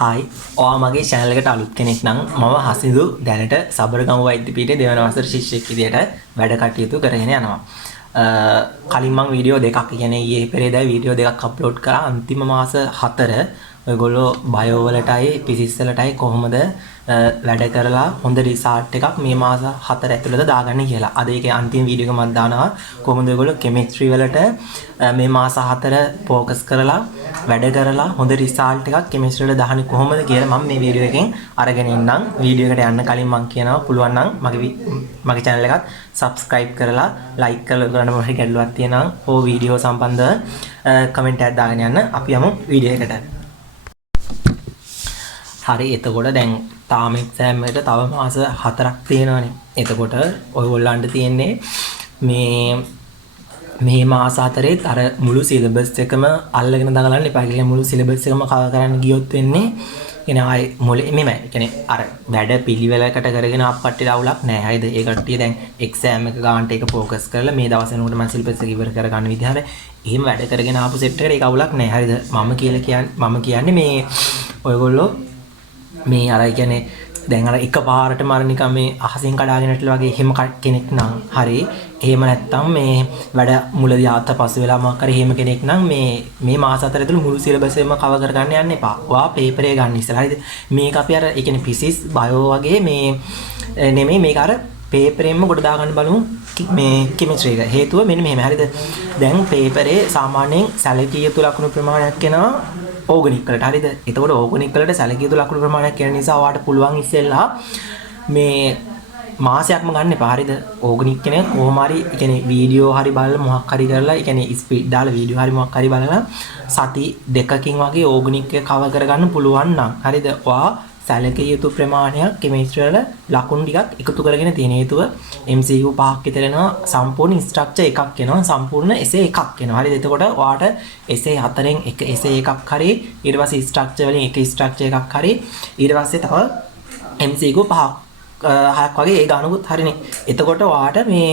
Hi ඔයා මගේ channel එකට අලුත් කෙනෙක් නම් මම හසිදු දැනට සබරගමු වෛද්‍ය පීඨයේ දෙවන වසර ශිෂ්‍යෙක් විදියට වැඩ කටයුතු කරගෙන යනවා. කලින් මම වීඩියෝ දෙකක් කියන්නේ ඊයේ පෙරේදා වීඩියෝ දෙකක් අප්ලෝඩ් කරා අන්තිම මාස 4 ඔයගොල්ලෝ බයෝ වලටයි ෆිසික්ස් වලටයි කොහොමද වැඩ කරලා හොඳ රිසල්ට් එකක් මේ මාස 4 ඇතුළත දාගන්න කියලා. අද ඒකේ අන්තිම වීඩියෝ එක මම දානවා කොහොමද ඔයගොල්ලෝ කෙමිස්ට්‍රි වලට මේ මාස 4 ફોකස් කරලා වැඩ කරලා හොඳ රිසල්ට් එකක් කෙමිස්ට්‍රි වල දාන්නේ කොහොමද කියලා මම මේ වීඩියෝ එකෙන් අරගෙන ඉන්නම්. වීඩියෝ එකට යන්න කලින් මම කියනවා පුළුවන් නම් මගේ channel එකත් subscribe කරලා like කරලා ගන්න මොකද ගැටලුවක් තියෙනවා ඕ වීඩියෝ සම්බන්ධව කමෙන්ට් එකක් දාගෙන යන්න. අපි යමු වීඩියෝ එකට. හරි එතකොට දැන් තාම එක්සෑම් එකට තව මාස 4ක් තියෙනවානේ. එතකොට ඔයගොල්ලන්ට තියෙන්නේ මේ මාස 4ෙත් අර මුළු සිලබස් එකම අල්ලගෙන දඟලන්න එපා. කියන්නේ මුළු සිලබස් එකම කවර් කරන්න ගියොත් වෙන්නේ කියන්නේ ආයි මොලේ මෙමය. කියන්නේ අර වැඩ පිළිවෙලකට කරගෙන අප්පට්ටි දවුලක් නැහැ. හරිද? ඒ කට්ටිය දැන් එක්සෑම් එක ගන්නට ඒක ફોකස් කරලා මේ දවස් වෙනකොට මම සිලබස් එක ඉවර කරගන්න විදිහට එහෙම වැඩ කරගෙන ආපු සෙට් එකට ඒක අවුලක් නැහැ. හරිද? මම කියන්නේ මේ ඔයගොල්ලෝ මේ අර කියන්නේ දැන් අර එකපාරටම අර නිකන් මේ අහසින් කඩාගෙන හිටලා වගේ එහෙම කෙනෙක් නම් හරි එහෙම නැත්තම් මේ වැඩ මුලදී ආත පසු වෙලා මොකක් හරි එහෙම කෙනෙක් නම් මේ මාස 4 ඇතුළත මුළු සිලබස් එකම කවර් කරගන්න යන්න එපා. ඔයා පේපර් එක ගන්න ඉස්සලා හරිද? මේක අපි අර ඒ කියන්නේ ෆිසික්ස් බයෝ වගේ මේ නෙමෙයි මේක අර පේපරෙන්ම කොට දාගන්න බලමු මේ කෙමිස්ට්‍රි එක. හේතුව මෙන්න මෙහෙම හරිද? දැන් පේපරේ සාමාන්‍යයෙන් සැලකිය යුතු ලකුණු ප්‍රමාණයක් එනවා ඕගනික් වලට. හරිද? එතකොට ඕගනික් වලට සැලකිය යුතු ලකුණු ප්‍රමාණයක් කියන නිසා ඔයාලට පුළුවන් ඉස්සෙල්ලා මේ මාසයක්ම ගන්න එපා. හරිද? ඕගනික් කියන්නේ කොහොම හරි කියන්නේ වීඩියෝ හරි බලලා මොකක් හරි කරලා කියන්නේ ස්පීඩ් දාලා වීඩියෝ හරි මොකක් හරි බලලා සති දෙකකින් වගේ ඕගනික් එක කවර් කරගන්න පුළුවන් නම් හරිද? ඔයා සැලකිය යුතු ප්‍රමාණයක් කෙමිස්ට්‍රි වල ලකුණු ටිකක් එකතු කරගෙන තියෙන හේතුව MCQ 5ක් විතර එනවා සම්පූර්ණ ස්ට්‍රක්චර් එකක් එනවා සම්පූර්ණ එසේ එකක් එනවා. හරිද? එතකොට ඔයාට එසේ 4න් එක එසේ එකක් හරි ඊට පස්සේ ස්ට්‍රක්චර් වලින් එක ස්ට්‍රක්චර් එකක් හරි ඊට පස්සේ තව MCQ 5ක් වගේ ඒ ගානකුත් හරිනේ. එතකොට ඔයාට මේ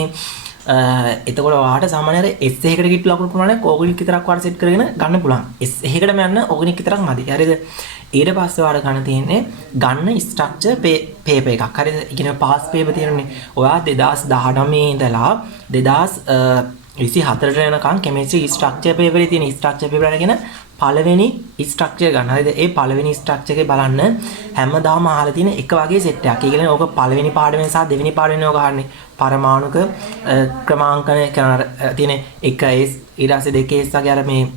එතකොට ඔයාට සාමාන්‍යයෙන් S එකකට කිට්ටු ලකුණු ප්‍රමාණයක් ඕගනික් විතරක් වාට සෙට් කරගෙන ගන්න පුළුවන්. S එකටම යන්න ඕගනික් විතරක් මදි. හරිද? ඊට පස්සේ ඔයාලා ගන්න තියෙන්නේ ගන්න ස්ට්‍රක්චර් පේපර් එකක්. හරිද? ඒ කියන්නේ පාස් පේපර් තියෙනනේ. ඔයා 2019 ඉඳලා 2024 වෙනකන් කෙමිස්ට්‍රි ස්ට්‍රක්චර් පේපරේ තියෙන ස්ට්‍රක්චර් පේපර් අරගෙන පළවෙනි ස්ට්‍රක්චර් ගන්න. හරිද? ඒ පළවෙනි ස්ට්‍රක්චර් එකේ බලන්න හැමදාම අහලා තියෙන එක වගේ සෙට් එකක්. ඒ කියන්නේ ඕක පළවෙනි පාඩමෙන් සහ දෙවෙනි පාඩමෙන් ඕක ගන්න. පරමාණුක ක්‍රමාංකන තියෙන 1s ඊට පස්සේ 2s වගේ අර මේ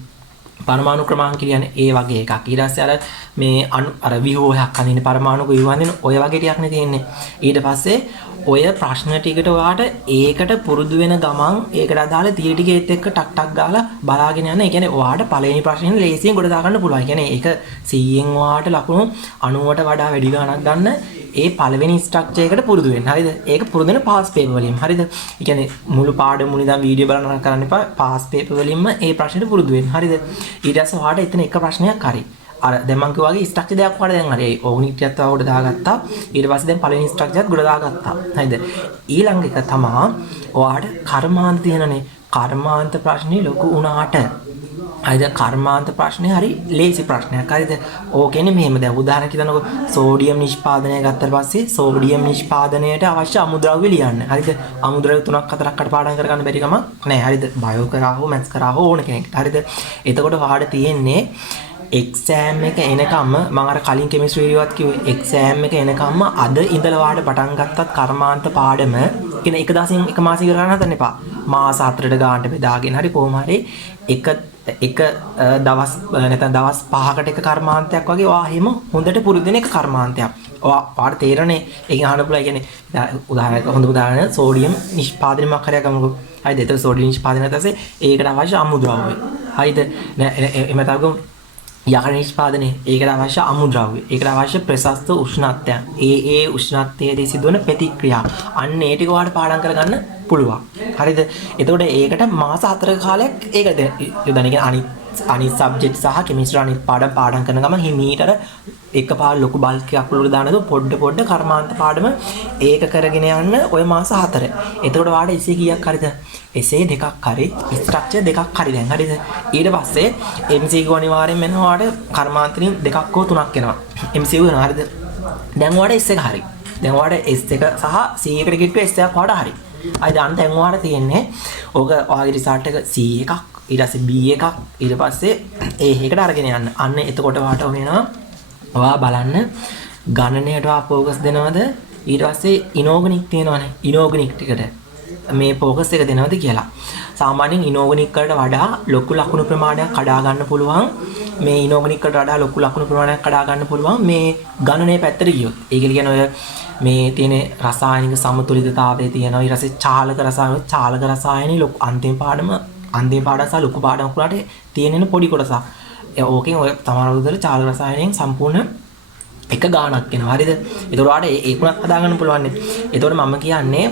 පරමාණු ක්‍රමාංක කියන්නේ ඒ වගේ එකක්. ඊට පස්සේ අර මේ අර විහෝහයක් අඳින පරමාණුක විහෝහ අඳින ඔය වගේ ටිකක් නේ තියෙන්නේ. ඊට පස්සේ ඔය ප්‍රශ්න ටිකට ඔයාට ඒකට පුරුදු වෙන ගමන් ඒකට අදාළ තිය ටිකේත් එක්ක ටක් ටක් ගාලා බලාගෙන යන. ඒ කියන්නේ ඔයාට පළවෙනි ප්‍රශ්නේ ලේසියෙන් ගොඩ දාගන්න පුළුවන්. ඒ කියන්නේ ඒක 100න් ඔයාට ලකුණු 90ට වඩා වැඩි ගණනක් ගන්න ඒ පළවෙනි ස්ට්‍රක්චර් එකට පුරුදු වෙන්න. හරිද? ඒක පුරුදු වෙන පාස් පේපර් වලින්. හරිද? ඒ කියන්නේ මුළු පාඩම මුලින්ම වීඩියෝ බලන්න කරන්න එපා. පාස් පේපර් වලින්ම ඒ ප්‍රශ්නෙට පුරුදු වෙන්න. හරිද? ඊට පස්සේ ඔයාට එතන එක ප්‍රශ්නයක් හරි. අර දැන් මම කිව්වා වගේ ස්ට්‍රක්චර් දෙකක් වඩා දැන් හරි ඕගනික් ටිකක් තව ගොඩ දාගත්තා. ඊට පස්සේ දැන් පළවෙනි ස්ට්‍රක්චර් එකත් ගොඩ දාගත්තා. හරිද? ඊළඟ එක තමයි ඔයාට කර්මාන්ත තියෙනනේ. කර්මාන්ත ප්‍රශ්නේ ලොකු වුණාට හරිද? කර්මාන්ත ප්‍රශ්නේ හරි ලේසි ප්‍රශ්නයක්. හරිද? ඕකෙන්නේ මෙහෙම දැන් උදාහරණයක් හිතන්නකෝ සෝඩියම් නිෂ්පාදනය ගත්තට පස්සේ සෝඩියම් නිෂ්පාදනයට අවශ්‍ය අමුද්‍රව්‍ය ලියන්න. හරිද? අමුද්‍රව්‍ය 3ක් 4ක් අට පාඩම් කරගන්න බැරි කමක් නැහැ. හරිද? බයෝ කරා හෝ මැත්ස් කරා හෝ ඕන කෙනෙක්ට. හරිද? එතකොට ඔයාට තියෙන්නේ එක්සෑම් එක එනකම්ම මම අර කලින් කෙමිස්ට්‍රි වීඩියෝ එකත් කිව්වේ එක්සෑම් එක එනකම්ම අද ඉඳලා වාට පටන් ගත්තත් කර්මාන්ත පාඩම කියන එක දවසින් එක මාසෙක කරගන්න හදන්න එපා. මාස 4ට ගානට බෙදාගෙන හරි කොහොම හරි එක දවස් නැත්නම් දවස් 5කට එක කර්මාන්තයක් වගේ ඔයා එහෙම හොඳට පුරුදු වෙන එක කර්මාන්තයක්. ඔයාට තේරෙන්නේ ඒක අහන්න පුළුවන්. කියන්නේ උදාහරණයක් හොඳ උදාහරණ සෝඩියම් නිෂ්පාදනය මොකක් හරි ගමුකෝ. හරිද? ඒක සෝඩියම් නිෂ්පාදනය ඊට ඒකට අවශ්‍ය අමුද්‍රව්‍ය. හරිද? එහෙම තමයි යකඩ නිෂ්පාදනය ඒකට අවශ්‍ය අමුද්‍රව්‍ය. ඒකට අවශ්‍ය ප්‍රශස්ත උෂ්ණත්වයන්. ඒ උෂ්ණත්වයේදී සිදුවන ප්‍රතික්‍රියා. අන්න ඒ ටික ඔයාලට පාඩම් කරගන්න පුළුවන්. හරිද? එතකොට ඒකට මාස 4ක කාලයක් ඒකට යොදන්න. අනිත් සබ්ජෙක්ට් සහ කෙමිස්ට්‍රි අනිත් පාඩම් කරන ගමන් හිමීටර එකපාර ලොකු බල්ක් එකක් උඩ දානද පොඩ කර්මාන්ත පාඩම ඒක කරගෙන යන්න ඔය මාස 4. එතකොට ඔයාලට ඉසේ කීයක් හරිද? essay දෙකක් හරි structure දෙකක් හරි දැන් හරිද ඊට පස්සේ MCQ අනිවාර්යෙන් වෙනවා ඔයාලට කර්මාන්තරින් දෙකක් හෝ තුනක් එනවා MCQ වෙනවා හරිද දැන් ඔයාලට S එක හරි දැන් ඔයාලට S එක සහ C එකට කිට්ටු S එකක් ඔයාලට හරි අයිද අන්න දැන් ඔයාලට තියෙන්නේ ඕක ඔයාගේ රිසල්ට් එක C එකක් ඊට පස්සේ B එකක් ඊට පස්සේ A එකට අරගෙන යන්න අන්න එතකොට ඔයාලට වෙනවා ඔයා බලන්න ගණනයට ඔයා ફોකස් දෙනවද ඊට පස්සේ ඉනෝගනික් තියෙනවනේ ඉනෝගනික් ටිකට මේ ફોකස් එක දෙනවද කියලා. සාමාන්‍යයෙන් ඉනෝගනික් වලට වඩා ලොකු ලකුණු ප්‍රමාණයක් කඩා ගන්න පුළුවන්. මේ ඉනෝගනික් වලට වඩා ලොකු ලකුණු ප්‍රමාණයක් කඩා ගන්න පුළුවන් මේ ගණනයේ පැත්තට ගියොත්. ඒක කියන්නේ ඔය මේ තියෙන රසායනික සමතුලිතතාවයේ තියෙනවා. ඊට පස්සේ චාලක රසායනික ලොකු අන්තිම පාඩම සහ ලොකු පාඩම වලට තියෙන පොඩි කොටසක්. ඕකෙන් ඔය සමහරවිට චාලක රසායනයෙන් සම්පූර්ණ එක ගාණක් එනවා. හරිද? ඒතකොට ඔයාලට ඒකුණත් හදාගන්න පුළුවන්. ඒතකොට මම කියන්නේ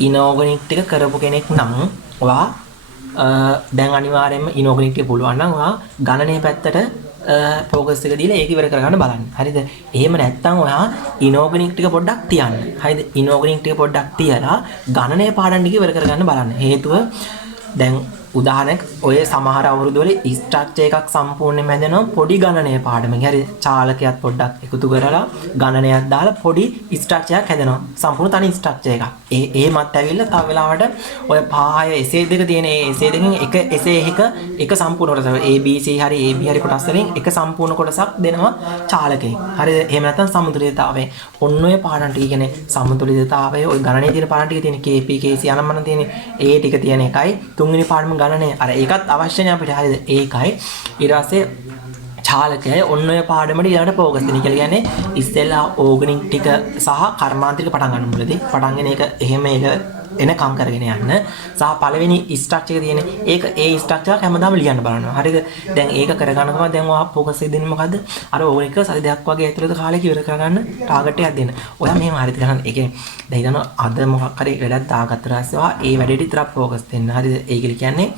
ඉනෝගනික් ටික කරපු කෙනෙක් නම් ඔයා දැන් අනිවාර්යයෙන්ම ඉනෝගනික් ටික පුළුවන් නම් ඔයා ගණනයේ පැත්තට ફોකස් එක දීලා ඒක ඉවර කරගන්න බලන්න. හරිද? එහෙම නැත්නම් ඔයා ඉනෝගනික් ටික පොඩ්ඩක් තියන්න. හරිද? ඉනෝගනික් ටික පොඩ්ඩක් තියලා ගණනයේ පාඩම් ටික ඉවර කරගන්න බලන්න. හේතුව දැන් උදාහරණයක් ඔය සමහර අවුරුදු වල ස්ට්‍රක්චර් එකක් සම්පූර්ණයෙන්ම හැදෙනවා පොඩි ගණනයේ පාඩමකින්. හරි චාලකයක් පොඩ්ඩක් එකතු කරලා ගණනයක් දාලා පොඩි ස්ට්‍රක්චර් එකක් හැදෙනවා. සම්පූර්ණ තනි ස්ට්‍රක්චර් එකක්. එහෙමත් ඇවිල්ලා තව වෙලාවට ඔය පහය එසේ දෙක තියෙන එසේ දෙකෙන් එක එසේ එක සම්පූර්ණ කොටස ABC හරි AB හරි කොටස් වලින් එක සම්පූර්ණ කොටසක් දෙනවා චාලකයෙන්. හරිද? එහෙම නැත්නම් සමතුලිතතාවය. ඔන්න ඔය පාඩම් ටික කියන්නේ සමතුලිතතාවය ඔය ගණනයේ තියෙන පාඩම් ටික තියෙන KP KC අනම්මන තියෙන ඒ ටික තියෙන එකයි තුන්වෙනි පාඩම ගණනය අර ඒකත් අවශ්‍යනේ අපිට. හරිද? ඒකයි ඊට පස්සේ චාලකයයි ඔන්න ඔය පාඩමට ඊළඟට ફોකස් දෙන්න කියලා කියන්නේ ඉස්සෙල්ලා ඕගනික් ටික සහ කර්මාන්තික පටන් ගන්න මුලදී පටන්ගෙන ඒක එහෙම එනකම් කරගෙන යන්න සහ පළවෙනි ස්ට්‍රක්චර් එක තියෙන ඒක ඒ ස්ට්‍රක්චර් එක හැමදාම ලියන්න බලනවා. හරිද? දැන් ඒක කරගන්න ගමන් දැන් ඔයා ફોකස් එක දෙන්නේ මොකද්ද? අර ඕගනික් සති දෙකක් වගේ ඇතුළත කාලෙක ඉවර කරගන්න ටාගට් එකක් දෙන්න. ඔයා මෙහෙම හරිද කරන්නේ? ඒ කියන්නේ දැන් හිතනවා අද මොකක් හරි වැඩක් දාගත්තට පස්සේ ඔයා ඒ වැඩේට විතරක් ફોකස් දෙන්න. හරිද? ඒක කියන්නේ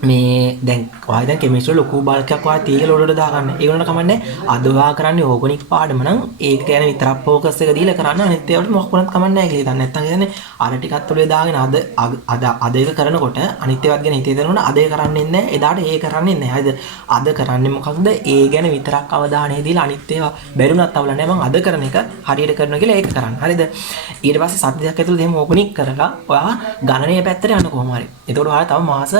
මේ දැන් ඔයා දැන් කෙමිස්ට්‍රි ලොකු බල්කයක් ඔයා තීගල වලට දාගන්න. ඒ වුණාට කමන්නේ අද ඔයා කරන්නේ ඕගනික් පාඩම නම් ඒක ගැන විතරක් ફોකස් එක දීලා කරන්න අනිත් ඒවාට මොකක් වුණත් කමන්නේ නැහැ කියලා හිතන්න. නැත්තම් කියන්නේ අර ටිකත් ඔලේ දාගෙන අද ඒක කරනකොට අනිත් ඒවාත් ගැන හිතේ දරනකොට අද ඒක කරන්නේ නැහැ. එදාට ඒ කරන්නේ නැහැ. හරිද? අද කරන්නේ මොකක්ද? ඒ ගැන විතරක් අවධානය දීලා අනිත් ඒවා බැරිුණත් අවුල නැහැ. මම අද කරන එක හරියට කරනවා කියලා ඒක කරන්න. හරිද? ඊට පස්සේ සති දෙකක් ඇතුළත එහෙම ඕගනික් කරලා ඔයා ගණනයේ පැත්තට යන්න කොහොම හරි. එතකොට ඔයා තව මාස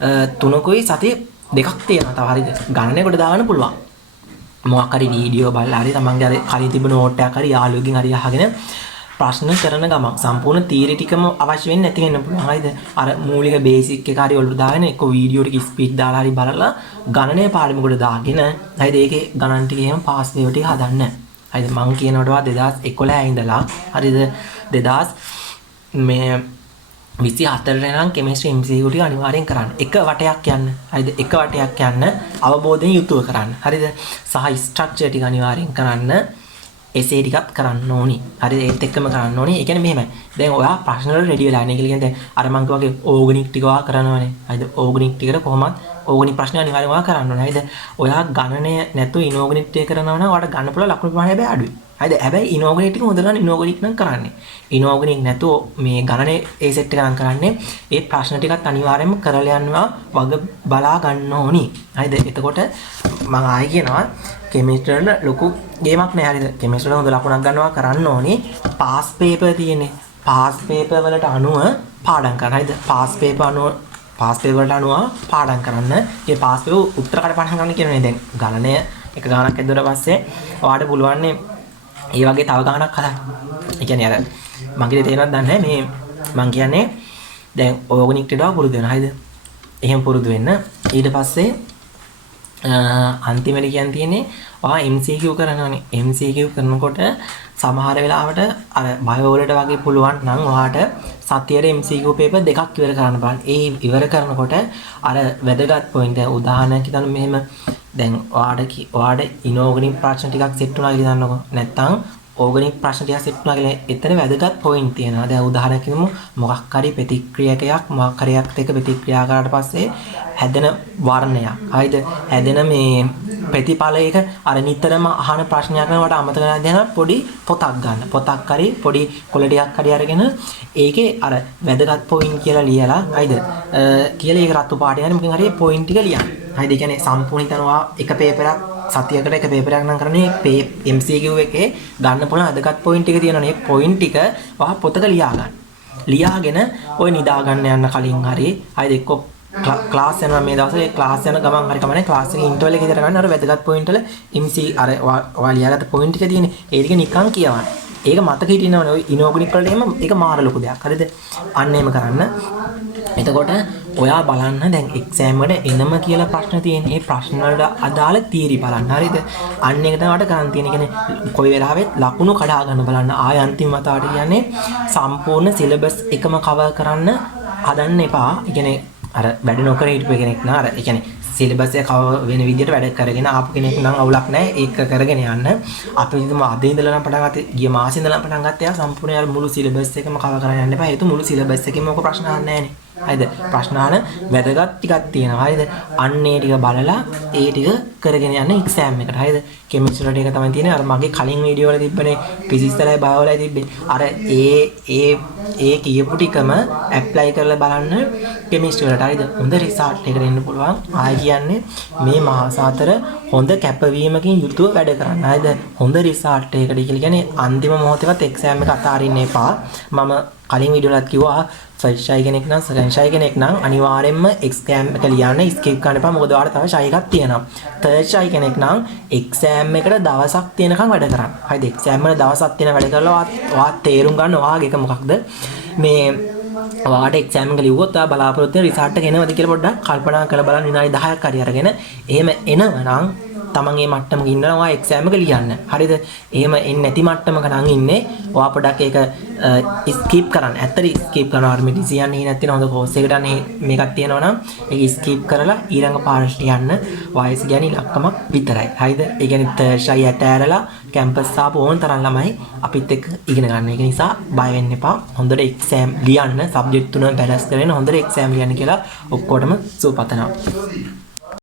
3කුයි සති දෙකක් තියෙනවා. තව හරිද? ගණනයකට දාගන්න පුළුවන්. මොකක් හරි වීඩියෝ බලලා හරි තමන්ගේ අර කලින් තිබුණ නෝට් එකක් හරි යාළුවෙක්ගෙන් හරි අහගෙන ප්‍රශ්න කරන ගමන් සම්පූර්ණ තියරි ටිකම අවශ්‍ය වෙන්නේ නැති වෙන්න පුළුවන්. හරිද? අර මූලික බේසික් එක හරි ඔලුවට දාගෙන එක්ක වීඩියෝ ටික ස්පීඩ් දාලා හරි බලලා ගණනයේ පාඩමකට දාගෙන හරිද? ඒකේ ගණන් ටික එහෙම පාස් වේව ටික හදන්න. හරිද? මං කියනකොට 2011 ඉඳලා හරිද 2024 නම් කෙමිස්ට්‍රි MCQ ටික අනිවාර්යෙන් කරන්න. එක වටයක් යන්න. හරිද? එක වටයක් යන්න අවබෝධයෙන් යුතුව කරන්න. හරිද? සහ ස්ට්‍රක්චර් ටික අනිවාර්යෙන් කරන්න. එසේ ටිකක් කරන්න ඕනි. හරිද? ඒත් එක්කම කරන්න ඕනි. ඒ කියන්නේ මෙහෙමයි. දැන් ඔයා ප්‍රශ්න වල රෙඩි වෙලා ඉන්නේ කියලා කියන්නේ අර මං වගේ ඕගනික් ටික ඔයා කරනවනේ. හරිද? ඕගනික් ටිකට කොහොමත් ඕගනික් ප්‍රශ්න අනිවාර්යෙන් ඔයා කරන්න ඕනේ. හරිද? ඔයා ගණනය නැතුව ඉනෝගනික් ටික කරනවා නම් ඔයාට ගන්න පුළුවන් ලකුණු ප්‍රමාණය හැබැයි අඩුයි. හරිද? හැබැයි ඉනෝගනික් ටික හොඳ ගන්න ඉනෝගනික් නම් කරන්නේ. ඉනෝගනික් නැතුව මේ ගණනේ ඒ සෙට් එක නම් කරන්නේ ඒ ප්‍රශ්න ටිකත් අනිවාර්යයෙන්ම කරලා යනවා වග බලා ගන්න ඕනි. හරිද? එතකොට මම ආයි කියනවා කෙමිස්ට්‍රි වල ලොකු ගේමක් නෑ. හරිද? කෙමිස්ට්‍රි වල හොඳ ලකුණක් ගන්නවා කරන්න ඕනි. පාස් පේපර් තියෙන්නේ. පාස් පේපර් වලට අනුව පාඩම් කරන්න. හරිද? පාස් පේපර් වලට අනුව පාඩම් කරන්න. ඒ පාස් පේපර් උත්තර කඩපාඩම් කරන්න කියන්නේ දැන් ගණනය එක ගානක් ඇදුවට පස්සේ ඔයාලට පුළුවන් ඒ වගේ තව ගානක් හදන්න. ඒ කියන්නේ අර මගේ තේරෙනවද දන්නේ නැහැ මේ මං කියන්නේ දැන් ඕගනික් ටික පුරුදු වෙනවා. හරිද? එහෙම පුරුදු වෙන්න. ඊට පස්සේ අන්තිමට කියන්න තියෙන්නේ ඔයා MCQ කරනවානේ. MCQ කරනකොට සමහර වෙලාවට අර බයෝ වලට වගේ පුළුවන් නම් ඔයාට සතියේ MCQ පේපර් දෙකක් ඉවර කරන්න බලන්න. ඒ ඉවර කරනකොට අර වැදගත් පොයින්ට් එක උදාහරණයක් හිතන්න මෙහෙම දැන් ඔයාට ඉනෝගනික් ප්‍රශ්න ටිකක් සෙට් වුණා කියලා හිතන්නකෝ. නැත්තම් ඕගනික් ප්‍රශ්න ටිකක් සෙට් වුණා කියලා එතන වැදගත් පොයින්ට් තියෙනවා. දැන් උදාහරණයක් කියමු මොකක් හරි ප්‍රතික්‍රියකයක් මොකක් හරි එකක් එක්ක ප්‍රතික්‍රියා කරාට පස්සේ හැදෙන වර්ණයක්. හරිද? හැදෙන මේ ප්‍රතිඵල එක අර නිතරම අහන ප්‍රශ්නයක් නේද අමතක කරලා දෙන පොඩි පොතක් ගන්න. පොතක් හරි පොඩි කොළ ටිකක් හරි අරගෙන ඒකේ අර වැදගත් පොයින්ට් කියලා ලියලා හරිද? කියලා ඒක රතු පාට යන මොකෙන් හරි පොයින්ට් ටික ලියන්න. හරිද? ඒ කියන්නේ සම්පූර්ණ තනවා එක පේපරයක් සතියකට එක පේපරයක් නම් කරන්නේ MCQ එකේ ගන්න පුළුවන් වැදගත් පොයින්ට් ටික තියෙනවනේ. ඒ පොයින්ට් ටික වහ පොතක ලියා ගන්න. ලියාගෙන ඔය නිදා ගන්න යන කලින් හරි හරිද? එක්ක ක්ලාස් යනවා මේ දවස්වල ඒ ක්ලාස් යන ගමන් හරි කමන්නේ ක්ලාස් එකේ ඉන්ටර්වල් එක විතර ගන්න අර වැදගත් පොයින්ට් වල MC අර ඔයා ලියාගත්ත පොයින්ට් ටික තියෙන්නේ ඒ ටික නිකන් කියවන්න. ඒක මතක හිටිනවනේ ඔය ඉනෝගනික් වලට එහෙම ඒක මාර ලොකු දෙයක්. හරිද? අන්න එහෙම කරන්න. එතකොට ඔයා බලන්න දැන් එක්සෑම් වලට එනම කියලා ප්‍රශ්න තියෙන. ඒ ප්‍රශ්න වලට අදාළ තියරි බලන්න. හරිද? අන්න ඒක තමයි වට ගන්න තියෙන. කියන්නේ කොයි වෙලාවෙත් ලකුණු කඩා ගන්න බලන්න. ආය අන්තිම වතාවට කියන්නේ සම්පූර්ණ සිලබස් එකම කවර් කරන්න හදන්න එපා. ඒ කියන්නේ අර වැඩ නොකර හිටපු කෙනෙක් නා අර ඒ කියන්නේ සිලබස් එක කව වෙන විදිහට වැඩ කරගෙන ආපු කෙනෙක් නම් අවුලක් නැහැ ඒක කරගෙන යන්න. අපි හිතමු අද ඉඳලා නම් පටන් ගත්තේ ගිය මාසේ ඉඳලා පටන් ගත්තා සම්පූර්ණ යාර මුළු සිලබස් එකම කව කරගෙන යන්න එපා. ඒතු මුළු සිලබස් එකෙම ඔක ප්‍රශ්න අහන්නේ නැහනේ. හරිද? ප්‍රශ්න අහන වැදගත් ටිකක් තියෙනවා. හරිද? අන්න ඒ ටික බලලා ඒ ටික කරගෙන යන්න එක්සෑම් එකට. හරිද? කෙමිස්ට්‍රි වලට එක තමයි තියෙන්නේ. අර මගේ කලින් වීඩියෝ වල තිබ්බනේ ෆිසික්ස් වලයි බයෝ වලයි තිබ්බේ. අර ඒ කියපු ටිකම ඇප්ලයි කරලා බලන්න කෙමිස්ට්‍රි වලට. හරිද? හොඳ රිසල්ට් එකකට එන්න පුළුවන්. ආය කියන්නේ මේ මාස අතර හොඳ කැපවීමකින් යුතුව වැඩ කරන්න. හරිද? හොඳ රිසල්ට් එකකට කියන්නේ අන්තිම මොහොතේවත් එක්සෑම් එක අතාරින්න එපා. මම කලින් වීඩියෝ වලත් කිව්වා ෆස්ට් ෂයි කෙනෙක් නම් සෙකන්ඩ් ෂයි කෙනෙක් නම් අනිවාර්යයෙන්ම එක්සෑම් එක ලියන්න ස්කිප් කරන්න එපා. මොකද ඔයාලට තව ෂයි එකක් තියෙනවා. තර්ඩ් ෂයි කෙනෙක් නම් එක්සෑම් එකට දවසක් තියෙනකම් වැඩ කරන්න. හරිද? එක්සෑම් වල දවසක් තියෙන වැඩ කරලා ඔයා තේරුම් ගන්න ඔයාගේ එක මොකක්ද මේ ඔයාට එක්සෑම් එක ලිව්වොත් ඔයා බලාපොරොත්තු වෙන රිසල්ට් එක එනවද කියලා පොඩ්ඩක් කල්පනා කරලා බලන්න විනාඩි 10ක් හරි අරගෙන එහෙම එනවනම් තමන් මේ මට්ටමක ඉන්නවා ඔයා එක්සෑම් එක ලියන්න. හරිද? එහෙම එන්නේ නැති මට්ටමක නම් ඉන්නේ ඔයා පොඩ්ඩක් ඒක ස්කිප් කරන්න. ඇත්තට ස්කිප් කරනවා. අර මෙඩිසින් යන්නේ නැත්නම් හොඳ කෝස් එකකට අනේ මේකක් තියෙනවා නම් ඒක ස්කිප් කරලා ඊළඟ පාරට යන්න. වයස කියන්නේ ඉලක්කමක් විතරයි. හරිද? ඒ කියන්නේ තර්ෂයි ඇතෑරලා කැම්පස් ආපු ඕන තරම් ළමයි අපිත් එක්ක ඉගෙන ගන්න. ඒක නිසා බය වෙන්න එපා. හොඳට එක්සෑම් ලියන්න. සබ්ජෙක්ට් තුන බැලන්ස් කරගෙන හොඳට එක්සෑම් ලියන්න කියලා ඔක්කොටම සුවපතනවා.